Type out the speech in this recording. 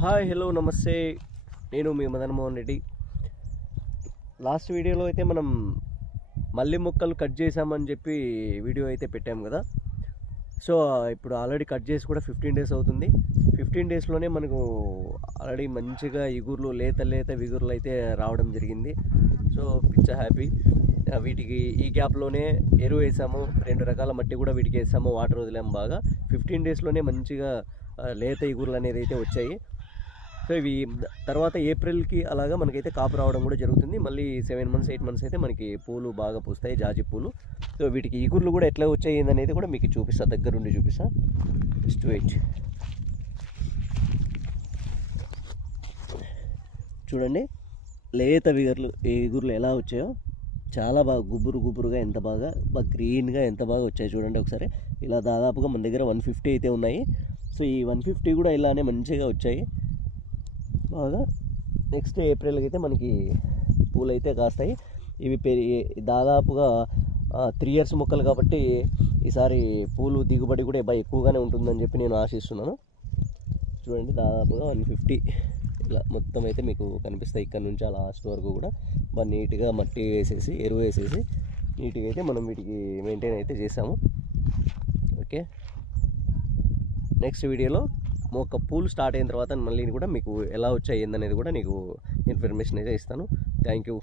Hi hello నమస్తే, నేను మీ Madan Mohan Reddy. Last వీడియోలో అయితే మనం మల్లె మొక్కలు కట్ చేసామని చెప్పి వీడియో అయితే పెట్టాం కదా. సో ఇప్పుడు ఆల్రెడీ కట్ చేసి కూడా 15 డేస్ అవుతుంది. 15 డేస్లోనే మనకు ఆల్రెడీ మంచిగా ఇగుర్లు లేత విగుర్లు అయితే రావడం జరిగింది. సో పిచ్చ హ్యాపీ. వీటికి ఈ గ్యాప్లోనే ఎరువు వేసాము, 2 రకాల మట్టి కూడా వీటికి వేసాము, వాటర్ వదిలాము బాగా. 15 డేస్లోనే మంచిగా లేత ఇగుర్లు అనేది అయితే వచ్చాయి. సో ఇవి తర్వాత ఏప్రిల్కి అలాగా మనకైతే కాపు రావడం కూడా జరుగుతుంది. మళ్ళీ 7 months 8 months అయితే మనకి పూలు బాగా పూస్తాయి, జాజి పూలు. సో వీటికి ఈగుర్లు కూడా ఎట్లా వచ్చాయి అనేది కూడా మీకు చూపిస్తా, దగ్గరుండి చూపిస్తా. Just wait. చూడండి లేత ఈగుర్లు ఎలా వచ్చాయో, చాలా బాగా గుబురుగా ఎంత బాగా గ్రీన్గా ఎంత బాగా వచ్చాయి చూడండి ఒకసారి. ఇలా దాదాపుగా మన దగ్గర 150 అయితే ఉన్నాయి. సో ఈ 150 కూడా ఇలానే మంచిగా వచ్చాయి బాగా. నెక్స్ట్ ఏప్రిల్కి అయితే మనకి పూలు అయితే కాస్తాయి. ఇవి దాదాపుగా 3 years మొక్కలు కాబట్టి ఈసారి పూలు దిగుబడి కూడా ఎక్కువగానే ఉంటుందని చెప్పి నేను ఆశిస్తున్నాను. చూడండి దాదాపుగా 150 ఇలా మొత్తం అయితే మీకు కనిపిస్తాయి. ఇక్కడ నుంచి ఆ లాస్ట్ వరకు కూడా బాగా నీట్గా మట్టి వేసేసి ఎరువు వేసేసి నీట్గా అయితే మనం వీటికి మెయింటైన్ అయితే చేసాము. ఓకే, నెక్స్ట్ వీడియోలో మొక్క పూలు స్టార్ట్ అయిన తర్వాత మళ్ళీ కూడా మీకు ఎలా వచ్చాయి ఏందనేది కూడా నీకు ఇన్ఫర్మేషన్ అయితే ఇస్తాను. Thank you.